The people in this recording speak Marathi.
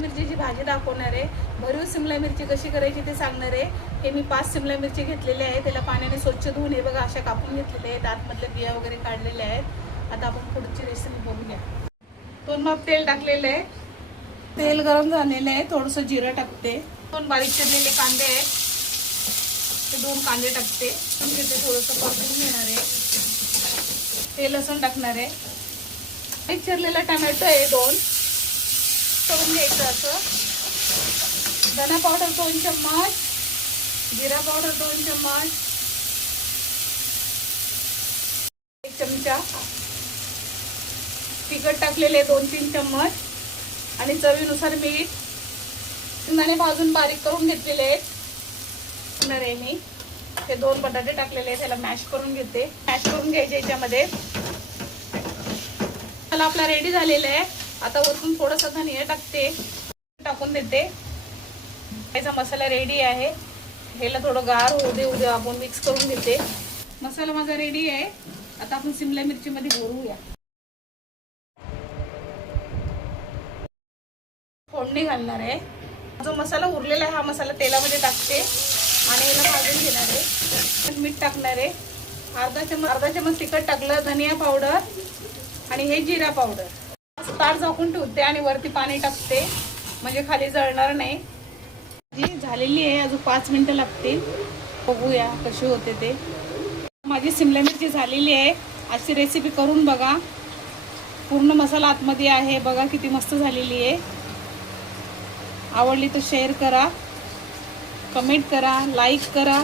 मिरचीची भाजी दाखवणार आहे. भरीव शिमला मिरची कशी करायची ते सांगणार आहे. हे मी 5 शिमला मिरची घेतलेले आहे. त्याला पाण्याने स्वच्छ धुवून हे बघा अशा कापून घेतलेले आहेत. आतमधल्या बिया वगैरे काढलेल्या आहेत. आता आपण पुढची रेसिपी बघूया. 2 माप तेल टाकलेलं आहे. तेल गरम झालेलं आहे. थोडंसं जिरं टाकते. 2 बारीक चिरलेले कांदे आहेत. ते 2 कांदे टाकते. ते थोडंसं परतून घेणार आहे. ते लसूण टाकणार आहे. बारीक चिरलेला टोमॅटो आहे 2 करून घ्यायचं असं. धना पावडर 2 चम्मच, जिरा पावडर 2 चम्मच, 1 चमचा तिखट टाकलेले 2-3 चम्मच आणि चवीनुसार मीठ. शेंगदाणे भाजून बारीक करून घेतलेले आहेत. मी हे 2 बटाटे टाकलेले आहेत. त्याला मॅश करून घेते. मॅश करून घ्यायचे याच्यामध्ये. त्याला आपला रेडी झालेला आहे. आता वरून थोडंसं धनिया टाकते, टाकून देते. याचा मसाला रेडी आहे. ह्याला थोडं गार होऊ दे. उद्या आपण मिक्स करून घेते. मसाला माझा रेडी आहे. आता आपण शिमला मिरची मध्ये भरूया. फोडणी घालणार आहे. जो मसाला उरलेला आहे हा मसाला तेलामध्ये टाकते आणि याला भाजून घेणार आहे. मीठ टाकणार आहे. अर्धा चमच तिखट टाकलं, धनिया पावडर आणि हे जिरा पावडर. ताट झाकून ठेवते आणि वरती पाणी टाकते म्हणजे खाली जळणार नाही. जी झालेली आहे. अजून 5 मिनिटं लागतील. बघूया कशी होते ते. माझी शिमला मिरची झालेली आहे. अशी रेसिपी करून बघा. पूर्ण मसाला आतमध्ये आहे. बघा किती मस्त झालेली आहे. आवडली तर शेअर करा, कमेंट करा, लाईक करा.